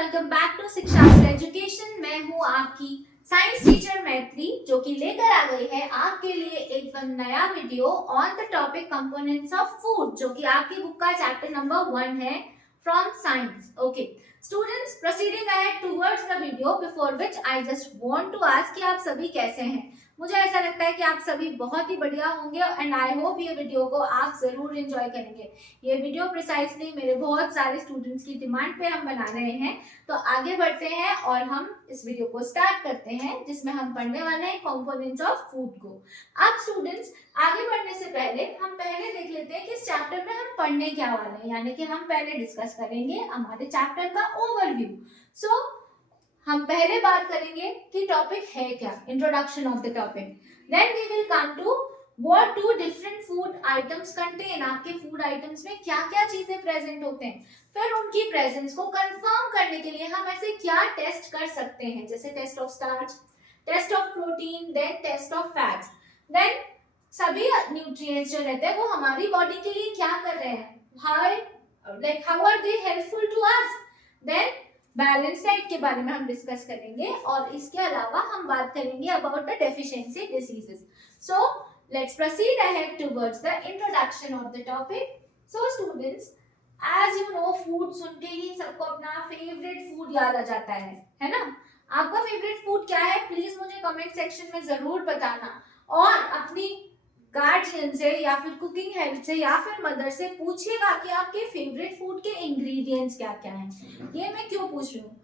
Welcome back to Shikshastra education. मैं हूँ आपकी साइंस टीचर मैत्री, जो कि लेकर आ गई है आपके लिए एकदम नया video on the topic components of food, जो कि आपकी बुक का चैप्टर नंबर 1 है from science. Okay students, proceeding ahead towards the video, before which I just want to ask कि आप सभी कैसे हैं। मुझे ऐसा लगता है कि आप सभी बहुत ही बढ़िया होंगे एंड आई होप ये वीडियो को आप जरूर एंजॉय करेंगे। ये वीडियो प्रिसाइसली मेरे बहुत सारे स्टूडेंट्स की डिमांड पे हम बना रहे हैं। तो आगे बढ़ते हैं और हम इस वीडियो को स्टार्ट करते हैं, जिसमें हम पढ़ने वाले हैं कंपोनेंट्स ऑफ फूड को। अब स्टूडेंट्स, आगे बढ़ने से पहले हम पहले देख लेते हैं कि इस चैप्टर में हम पढ़ने क्या वाले हैं, यानी कि हम पहले डिस्कस करेंगे हमारे चैप्टर का ओवरव्यू। सो हम पहले बात करेंगे कि टॉपिक है क्या, introduction of the topic. Then we will come to what do different food items contain, आपके फूड आइटम्स में क्या क्या चीजें प्रेजेंट होते हैं। फिर उनकी प्रेजेंस को कंफर्म करने के लिए हम ऐसे क्या टेस्ट कर सकते हैं, जैसे test of starch, test of protein, then test of fats. Then सभी न्यूट्रिएंट्स जो रहते हैं वो हमारी बॉडी के लिए क्या कर रहे हैं, how are they helpful to us. Then balance diet के बारे में हम डिस्कस करेंगे और इसके अलावा हम बात करेंगे about the deficiency diseases. So let's proceed ahead towards the introduction of the topic. So students, as you know, food सुन के ही सबको अपना फेवरेट फूड याद आ जाता है ना। आपका फेवरेट फूड क्या है, प्लीज मुझे कमेंट सेक्शन में जरूर बताना, और अपनी गार्जियन से या फिर कुकिंग हेल्प से या फिर मदर से पूछिएगा कि आपके फेवरेट फूड के इंग्रेडिएंट्स क्या क्या हैं। ये मैं क्यों पूछ रही हूँ,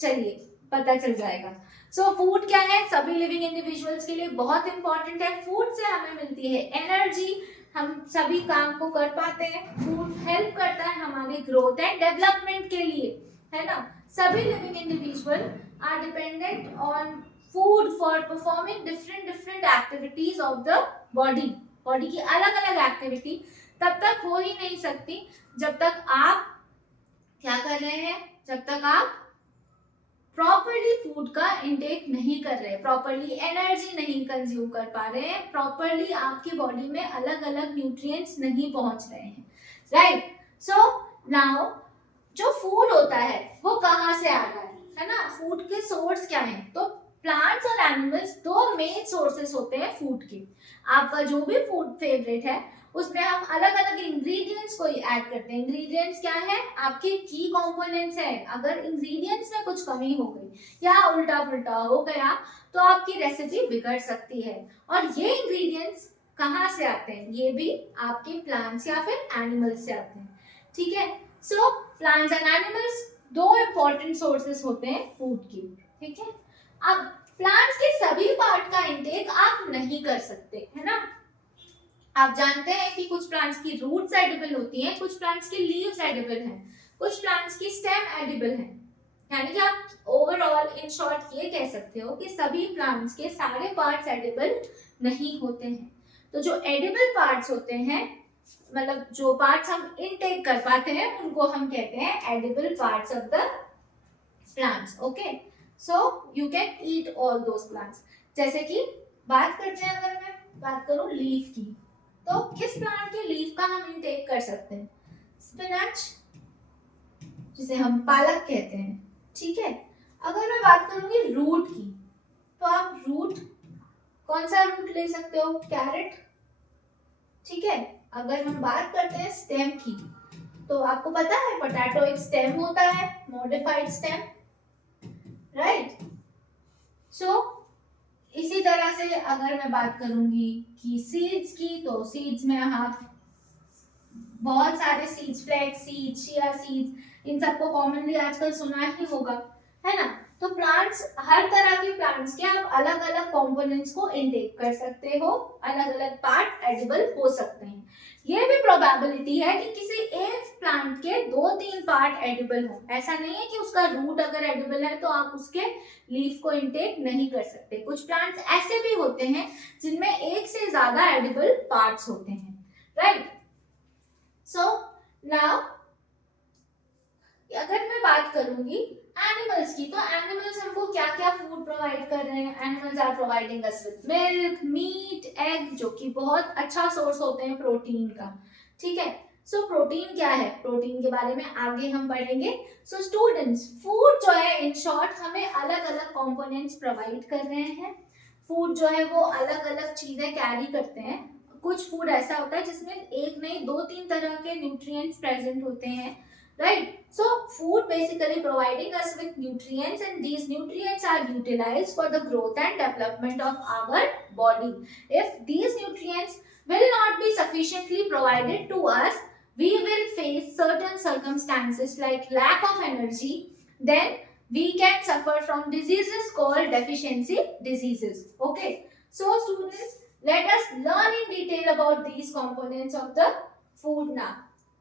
चलिए पता चल जाएगा। सो फूड क्या है, सभी लिविंग इंडिविजुअल्स के लिए बहुत इंपॉर्टेंट है। फूड से हमें मिलती है एनर्जी, हम सभी काम को कर पाते हैं। फूड हेल्प करता है हमारी ग्रोथ एंड डेवलपमेंट के लिए, है ना। सभी living individual are dependent on food for performing different activities of the body की अलग अलग एक्टिविटी तब तक हो ही नहीं सकती जब तक आप क्या कर रहे हैं, जब तक आप प्रॉपरली फूड का इंटेक नहीं कर रहे, प्रॉपरली एनर्जी नहीं कंज्यूम कर पा रहे हैं, प्रॉपरली आपकी बॉडी में अलग अलग न्यूट्रिएंट्स नहीं पहुंच रहे हैं, राइट। सो नाउ जो फूड होता है वो कहाँ से आ रहा है ना। फूड के सोर्स क्या है, तो प्लांट्स और एनिमल्स दो मेन सोर्सेस होते हैं फूड के। आपका जो भी फूड फेवरेट है उसमें हम अलग अलग इंग्रेडिएंट्स को ऐड करते हैं। इंग्रेडिएंट्स क्या है, आपके की कंपोनेंट्स है। अगर इंग्रेडिएंट्स में कुछ कमी हो गई या उल्टा पुल्टा हो गया तो आपकी रेसिपी बिगड़ सकती है। और ये इंग्रेडिएंट्स कहाँ से आते हैं, ये भी आपके प्लांट्स या फिर एनिमल्स से आते हैं, ठीक है। सो प्लांट्स एंड एनिमल्स दो इंपॉर्टेंट सोर्सेस होते हैं फूड के, ठीक है। अब प्लांट्स के सभी पार्ट का इंटेक आप नहीं कर सकते, है ना। आप जानते हैं कि कुछ प्लांट्स की रूट्स एडिबल होती हैं, कुछ प्लांट्स की लीव्स एडिबल हैं, कुछ प्लांट्स की स्टेम एडिबल हैं। यानी कि आप ओवरऑल इन शॉर्ट ये कह सकते हो कि सभी प्लांट्स के सारे पार्ट्स एडिबल नहीं होते हैं। तो जो एडिबल पार्ट्स होते हैं, मतलब जो पार्ट्स हम इनटेक कर पाते हैं, उनको हम कहते हैं edible parts of the plants. Okay, so you can eat all those plants. जैसे कि बात करते हैं, अगर मैं बात करूं लीफ की, तो किस प्लांट के लीफ का हम इनटेक कर सकते हैं, स्पिनच, जिसे हम पालक कहते हैं, ठीक है। अगर मैं बात करूंगी रूट की, तो आप रूट, कौन सा रूट ले सकते हो, कैरेट, ठीक है। अगर हम बात करते हैं स्टेम की, तो आपको पता है पोटैटो एक स्टेम होता है, मॉडिफाइड स्टेम, राइट। सो इसी तरह से अगर मैं बात करूंगी कि सीड्स की, तो सीड्स में आप बहुत सारे seeds, flax seeds, chia seeds, इन सबको कॉमनली आजकल सुना ही होगा, है ना। तो प्लांट्स, हर तरह के प्लांट्स के आप अलग अलग कंपोनेंट्स को इनटेक कर सकते हो, अलग अलग पार्ट एडिबल हो सकते हैं। ये भी प्रोबेबिलिटी है कि किसी एक प्लांट के 2-3 पार्ट एडिबल हो। ऐसा नहीं है कि उसका रूट अगर एडिबल है तो आप उसके लीफ को इनटेक नहीं कर सकते। कुछ प्लांट्स ऐसे भी होते हैं जिनमें एक से ज्यादा एडिबल पार्ट्स होते हैं, राइट। सो नाउ अगर मैं बात करूंगी एनिमल्स की, तो एनिमल्स हमको क्या क्या फूड प्रोवाइड कर रहे हैं। Animals are providing us with milk, meat, egg, जो कि बहुत अच्छा सोर्स होते हैं प्रोटीन का, ठीक है। सो प्रोटीन क्या है, प्रोटीन के बारे में आगे हम पढ़ेंगे। सो स्टूडेंट्स, फूड जो है इन शॉर्ट हमें अलग अलग कंपोनेंट्स प्रोवाइड कर रहे हैं। फूड जो है वो अलग अलग चीजें कैरी करते हैं। कुछ फूड ऐसा होता है जिसमें एक नहीं दो तीन तरह के न्यूट्रिएंट्स प्रेजेंट होते हैं, right? So food basically providing us with nutrients, and these nutrients are utilized for the growth and development of our body. If these nutrients will not be sufficiently provided to us, we will face certain circumstances like lack of energy. Then we can suffer from diseases called deficiency diseases. Okay, so students, let us learn in detail about these components of the food now.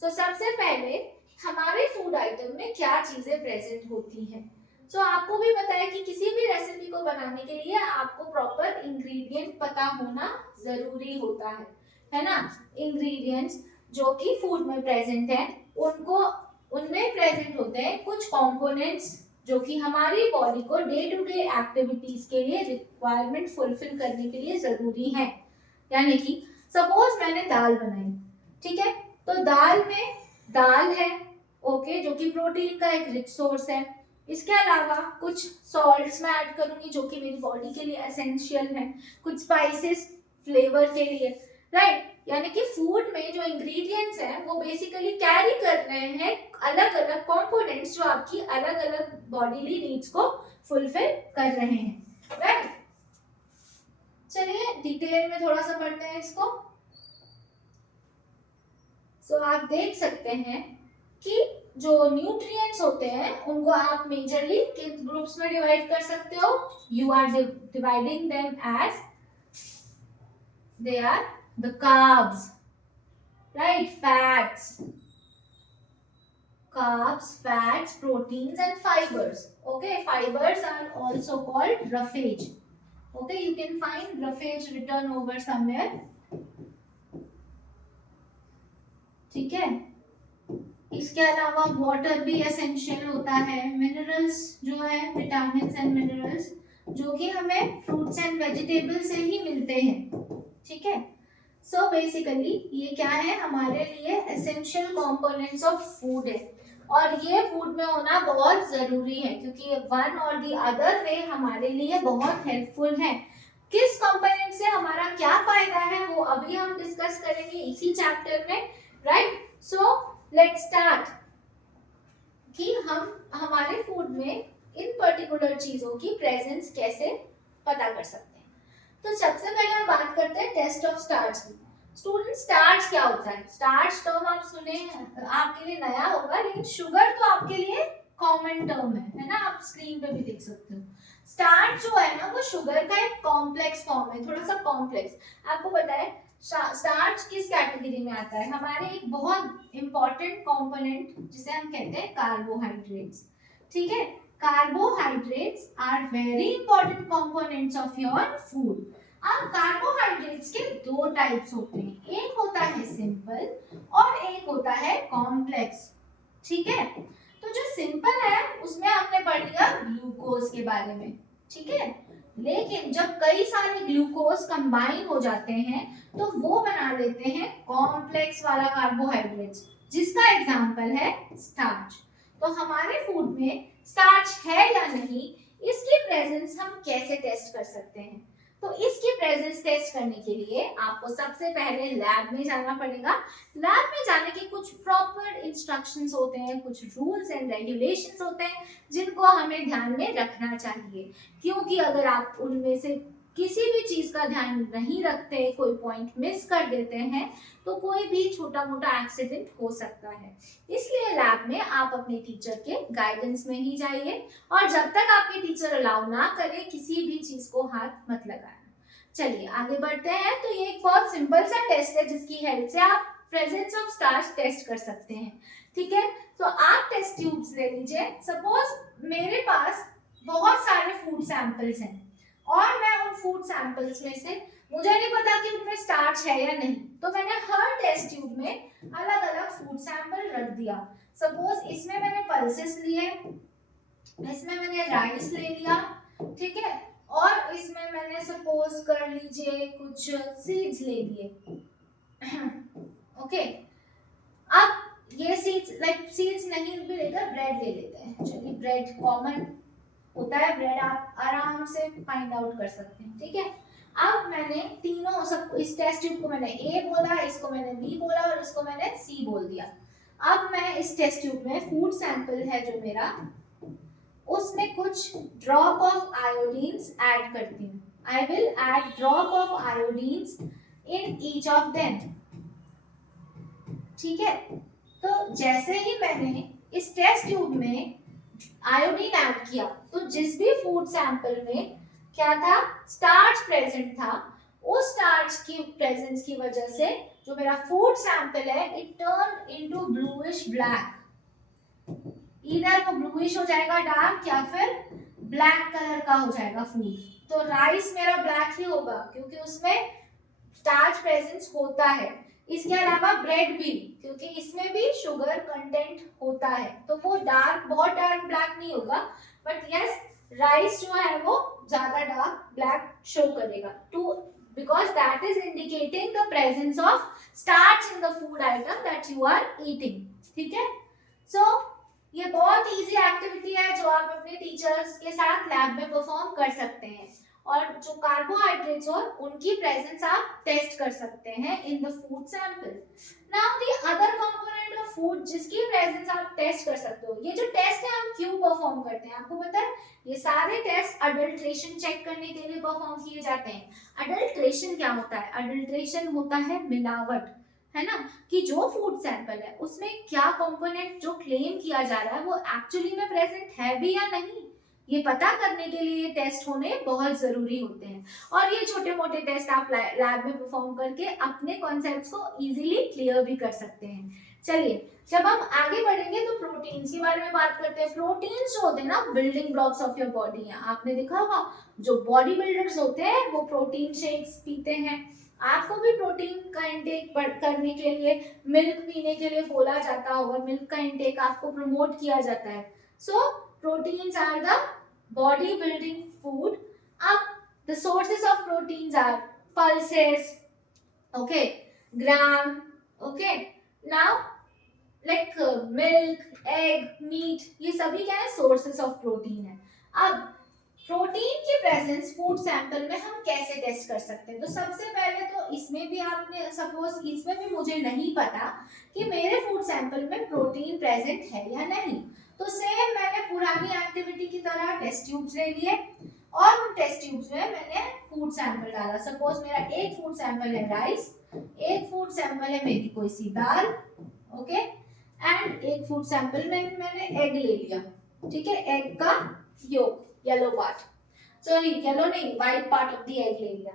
So सबसे पहले हमारे food item में क्या चीजें present होती हैं। सो आपको भी पता है कि किसी भी रेसिपी को बनाने के लिए आपको प्रॉपर इंग्रेडिएंट पता होना जरूरी होता है ना। इंग्रेडिएंट्स जो कि फूड में प्रेजेंट है उनको उनमें प्रेजेंट होते हैं कुछ कंपोनेंट्स जो कि हमारी बॉडी को डे टू डे एक्टिविटीज के लिए रिक्वायरमेंट फुलफिल करने के लिए जरूरी है। यानी कि सपोज मैंने दाल बनाई, ठीक है, तो दाल में दाल है, ओके, जो कि प्रोटीन का एक रिच सोर्स है। इसके अलावा कुछ सॉल्ट्स मैं ऐड करूंगी जो कि मेरी बॉडी के लिए एसेंशियल है, कुछ स्पाइसेस फ्लेवर के लिए, राइट। यानी कि फूड में जो इंग्रेडिएंट्स हैं वो बेसिकली कैरी कर रहे हैं अलग अलग कंपोनेंट्स जो आपकी अलग अलग बॉडीली नीड्स को फुलफिल कर रहे हैं, राइट। चलिए डिटेल में थोड़ा सा पढ़ते हैं इसको। सो आप देख सकते हैं कि जो न्यूट्रिएंट्स होते हैं उनको आप मेजरली किन ग्रुप्स में डिवाइड कर सकते हो। You are dividing them as they are the carbs, right, fats, proteins and fibers. Okay, fibers are also called roughage. Okay, you can find roughage written over somewhere. ठीक है, इसके अलावा water भी essential होता है, मिनरल्स जो है vitamin and minerals जो कि हमें फ्रूट्स एंड वेजिटेबल से ही मिलते हैं, ठीक है। सो बेसिकली ये क्या है, हमारे लिए एसेंशियल कंपोनेंट्स ऑफ फूड है और ये फूड में होना बहुत जरूरी है क्योंकि वन और द अदर वे हमारे लिए बहुत हेल्पफुल है। किस कंपोनेंट से हमारा क्या फायदा है वो अभी हम डिस्कस करेंगे इसी चैप्टर में, राइट। सो लेट्स स्टार्ट कि हम हमारे फूड में इन पर्टिकुलर चीजों की प्रेजेंस कैसे पता कर सकते हैं। तो सबसे पहले हम बात करते हैं टेस्ट ऑफ स्टार्च की। स्टूडेंट, स्टार्च क्या होता है? स्टार्च टर्म आप सुने, आपके लिए नया होगा, लेकिन शुगर तो आपके लिए कॉमन टर्म है ना, आप स्क्रीन पे भी देख सकते हो। स्टार्च जो है ना वो शुगर का एक कॉम्प्लेक्स फॉर्म है, थोड़ा सा कॉम्प्लेक्स। आपको पता है स्टार्च किस कैटेगरी में आता है? हमारे एक बहुत इंपॉर्टेंट कंपोनेंट जिसे हम कहते हैं कार्बोहाइड्रेट्स, ठीक है। Carbohydrates are very important components of your food. अब कार्बोहाइड्रेट्स के दो टाइप्स होते हैं, एक होता है सिंपल और एक होता है कॉम्प्लेक्स, ठीक है। तो जो सिंपल है उसमें हमने पढ़ लिया ग्लूकोज के बारे में, ठीक है। लेकिन जब कई सारे ग्लूकोज कंबाइन हो जाते हैं तो वो बना लेते हैं कॉम्प्लेक्स वाला कार्बोहाइड्रेट्स, जिसका एग्जांपल है स्टार्च। तो हमारे फूड में स्टार्च है या नहीं, इसकी प्रेजेंस हम कैसे टेस्ट कर सकते हैं? तो इसकी प्रेजेंस टेस्ट करने के लिए आपको सबसे पहले लैब में जाना पड़ेगा। लैब में जाने के कुछ प्रॉपर इंस्ट्रक्शंस होते हैं, कुछ रूल्स एंड रेगुलेशंस होते हैं जिनको हमें ध्यान में रखना चाहिए, क्योंकि अगर आप उनमें से किसी भी चीज का ध्यान नहीं रखते, कोई पॉइंट मिस कर देते हैं तो कोई भी छोटा मोटा एक्सीडेंट हो सकता है। इसलिए लैब में आप अपने टीचर के गाइडेंस में ही जाइए और जब तक आपके टीचर अलाउ ना करे किसी भी चीज को हाथ मत लगाना। चलिए आगे बढ़ते हैं। तो ये एक बहुत सिंपल सा टेस्ट है जिसकी हेल्प से आप प्रेजेंस ऑफ स्टार्च टेस्ट कर सकते हैं, ठीक है। तो आप टेस्ट ट्यूब्स ले लीजिए। सपोज मेरे पास बहुत सारे फूड सैंपल्स हैं और मैं उन फूड सैंपल्स में से मुझे नहीं पता कि उनमें स्टार्च है या नहीं, तो मैंने हर टेस्ट ट्यूब में अलग अलग फूड सैंपल रख दिया। सपोज इसमें मैंने पल्सेस लिए, इसमें मैंने राइस ले लिया, ठीक है, और इसमें मैंने सपोज कर लीजिए कुछ सीड्स ले लिए, ओके। अब ये सीड्स सीड्स नहीं भी लेकर ब्रेड ले लेते हैं। चलिए ब्रेड कॉमन होता है, ब्रेड आप आराम से फाइंड आउट कर सकते हैं। ठीक है, अब मैंने तीनों सब इस टेस्ट ट्यूब को मैंने ए बोला, इसको मैंने बी बोला और इसको मैंने सी बोल दिया। अब मैं इस टेस्ट ट्यूब में फूड सैंपल है जो मेरा, उसमें कुछ ड्रॉप ऑफ आयोडीन्स ऐड करती हूँ। I will add drop of आयोडीन्स in each of them. ठीक है, तो जैसे ही मैंने इस टेस्ट ट्यूब में आयोडीन ऐड किया तो जिस भी फूड सैंपल में क्या था, स्टार्च प्रेजेंट था, उस स्टार्च की प्रेजेंस की वजह से जो मेरा फूड सैंपल है it turn into bluish black. इधर वो ब्लूइश हो जाएगा डार्क या फिर ब्लैक कलर का हो जाएगा फूड। तो राइस मेरा ब्लैक ही होगा क्योंकि उसमें स्टार्च प्रेजेंस होता है। इसके अलावा ब्रेड भी, क्योंकि इसमें भी शुगर कंटेंट होता है, तो वो डार्क, बहुत डार्क ब्लैक नहीं होगा, बट यस राइस जो है वो ज्यादा डार्क ब्लैक शो करेगा, to because that is indicating the presence of starch in the food item that you are eating। ठीक है, so ये बहुत इजी एक्टिविटी है जो आप अपने टीचर्स के साथ लैब में परफॉर्म कर सकते हैं, और जो कार्बोहाइड्रेट्स हो उनकी प्रेजेंस आप टेस्ट कर सकते हैं in the food sample. Now the other component of food जिसकी प्रेजेंस आप टेस्ट कर सकते हो। ये जो टेस्ट है हम क्यों परफॉर्म करते हैं आपको पता है? ये सारे टेस्ट अडल्ट्रेशन चेक करने के लिए परफॉर्म किए जाते हैं। अडल्ट्रेशन क्या होता है? अडल्ट्रेशन होता है मिलावट, है ना, कि जो फूड सैंपल है उसमें क्या कंपोनेंट जो क्लेम किया जा रहा है वो एक्चुअली में प्रेजेंट है भी या नहीं, ये पता करने के लिए ये टेस्ट होने बहुत जरूरी होते हैं। और ये छोटे मोटे टेस्ट आप लैब में परफॉर्म करके अपने कॉन्सेप्ट्स को इजीली क्लियर भी कर सकते हैं। चलिए जब हम आगे बढ़ेंगे तो प्रोटीन्स के बारे में बात करते हैं। प्रोटीन्स जो होते हैं ना, building blocks of your body है। आपने देखा होगा जो बॉडी बिल्डर्स होते हैं वो प्रोटीन शेक्स पीते हैं। आपको भी प्रोटीन का इंटेक करने के लिए मिल्क पीने के लिए बोला जाता होगा, मिल्क का इंटेक आपको प्रमोट किया जाता है। So proteins are the body building food. The sources of proteins are pulses, okay, gram, okay, now like milk, egg, meat, ये सभी क्या है? sources of protein है। अब प्रोटीन की प्रेजेंस फूड सैंपल में हम कैसे टेस्ट कर सकते हैं? तो सबसे पहले तो इसमें भी आपने सपोज इसमें भी मुझे नहीं पता कि मेरे फूड सैंपल में प्रोटीन प्रेजेंट है या नहीं, तो सेम मैंने पुरानी एक्टिविटी की तरह टेस्ट ट्यूब्स ले लिए और उन टेस्ट ट्यूब्स में मैंने फूड सैंपल डाला। सपोज मेरा एक फूड सैंपल है राइस, एक फूड सैंपल है मेरी कोई सी दाल, ओके, एंड एक फूड सैंपल में मैंने एग ले लिया। ठीक है, एग का योक, येलो पार्ट, सॉरी येलो नहीं, white part of the egg ले लिया।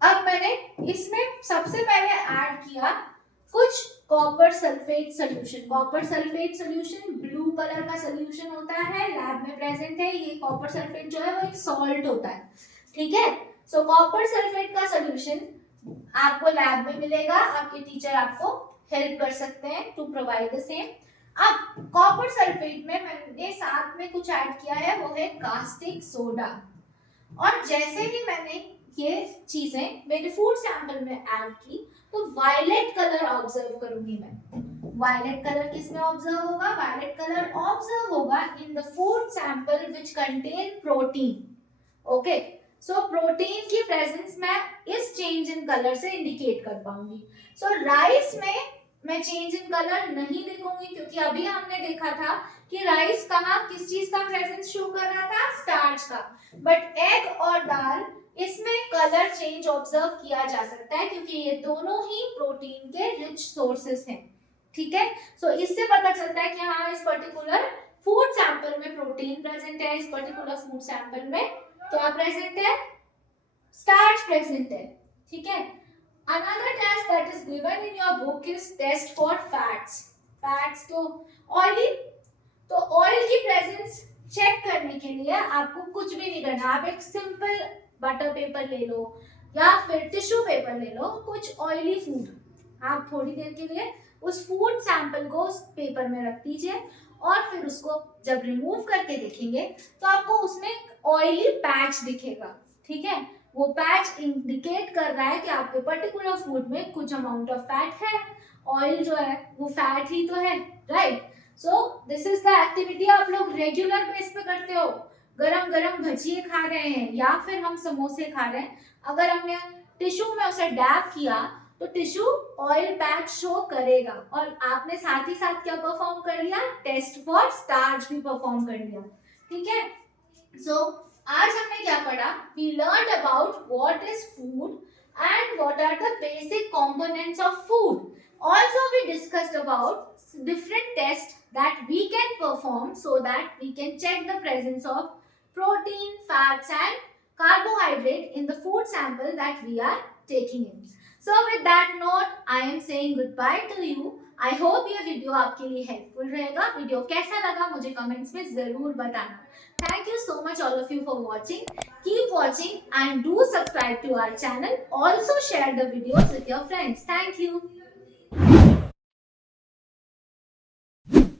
अब मैंने इसमें सबसे पहले ऐड किया कुछ copper sulphate solution. Copper sulphate solution blue colour का सोल्यूशन होता है, लैब में प्रेजेंट है। ये कॉपर सल्फेट जो है वो एक सॉल्ट होता है। ठीक है, सो कॉपर सल्फेट का सोल्यूशन आपको लैब में मिलेगा, आपके टीचर आपको हेल्प कर सकते हैं टू प्रोवाइड द सेम। अब कॉपर सल्फेट में मैंने साथ में कुछ ऐड किया है, वो है कास्टिक सोडा। और जैसे ही मैंने ये चीजें मेरे फूड सैंपल में ऐड की तो वायलेट कलर ऑब्जर्व करूंगी मैं। वायलेट कलर किसमें ऑब्जर्व होगा? वायलेट कलर ऑब्जर्व होगा in the food sample which contain protein. Okay, so protein की प्रेजेंस मैं इस चेंज इन कलर से इंडिकेट कर पाऊंगी। सो राइस में मैं चेंज इन कलर नहीं देखूंगी क्योंकि अभी हमने देखा था कि राइस कहाँ किस चीज का प्रेजेंस शो कर रहा था? स्टार्च का। बट एग और दाल इसमें कलर चेंज ऑब्जर्व किया जा सकता है क्योंकि ये दोनों ही प्रोटीन के रिच सोर्सेस हैं। ठीक है, सो इससे पता चलता है कि हाँ इस पर्टिकुलर फूड सैंपल में प्रोटीन प्रेजेंट है, इस पर्टिकुलर फूड सैंपल में क्या प्रेजेंट है? स्टार्च प्रेजेंट है। ठीक है, another test that is given in your book is test for fats। Fats तो ऑयली, तो ऑयल की प्रेजेंस चेक करने के लिए आपको कुछ भी नहीं करना, आप एक सिंपल बटर पेपर ले लो या फिर टिश्यू पेपर ले लो, कुछ ऑयली फूड आप थोड़ी देर के लिए उस फूड सैंपल को उस पेपर में रख दीजिए और फिर उसको जब रिमूव करके देखेंगे तो आपको उसमें ऑयली पैच दिखेगा। ठीक है, वो पैच इंडिकेट कर रहा है कि आपके पर्टिकुलर फूड में कुछ अमाउंट ऑफ फैट है ऑयल जो है वो फैट ही तो है, right. So this is the activity आप लोग रेगुलर बेस पे करते हो। गरम गरम भजिए खा रहे हैं या फिर हम समोसे खा रहे हैं, अगर हमने टिश्यू में उसे डैब किया तो टिश्यू ऑयल पैच शो करेगा, और आपने साथ ही साथ क्या परफॉर्म कर लिया, टेस्ट फॉर स्टार्च भी परफॉर्म कर लिया, ठीक है। सो आज हमने क्या पढ़ा, we learn about what is food and what are the basic components of food. Also we discussed about different tests that we can perform so that we can check the presence of protein, fats and carbohydrate in the food sample that we are taking in. So with that note, I am saying goodbye to you. I hope ये video आपके लिए helpful रहेगा। Video कैसा लगा मुझे comments में जरूर बताना। Thank you so much all of you for watching. Keep watching and do subscribe to our channel. Also share the videos with your friends. Thank you.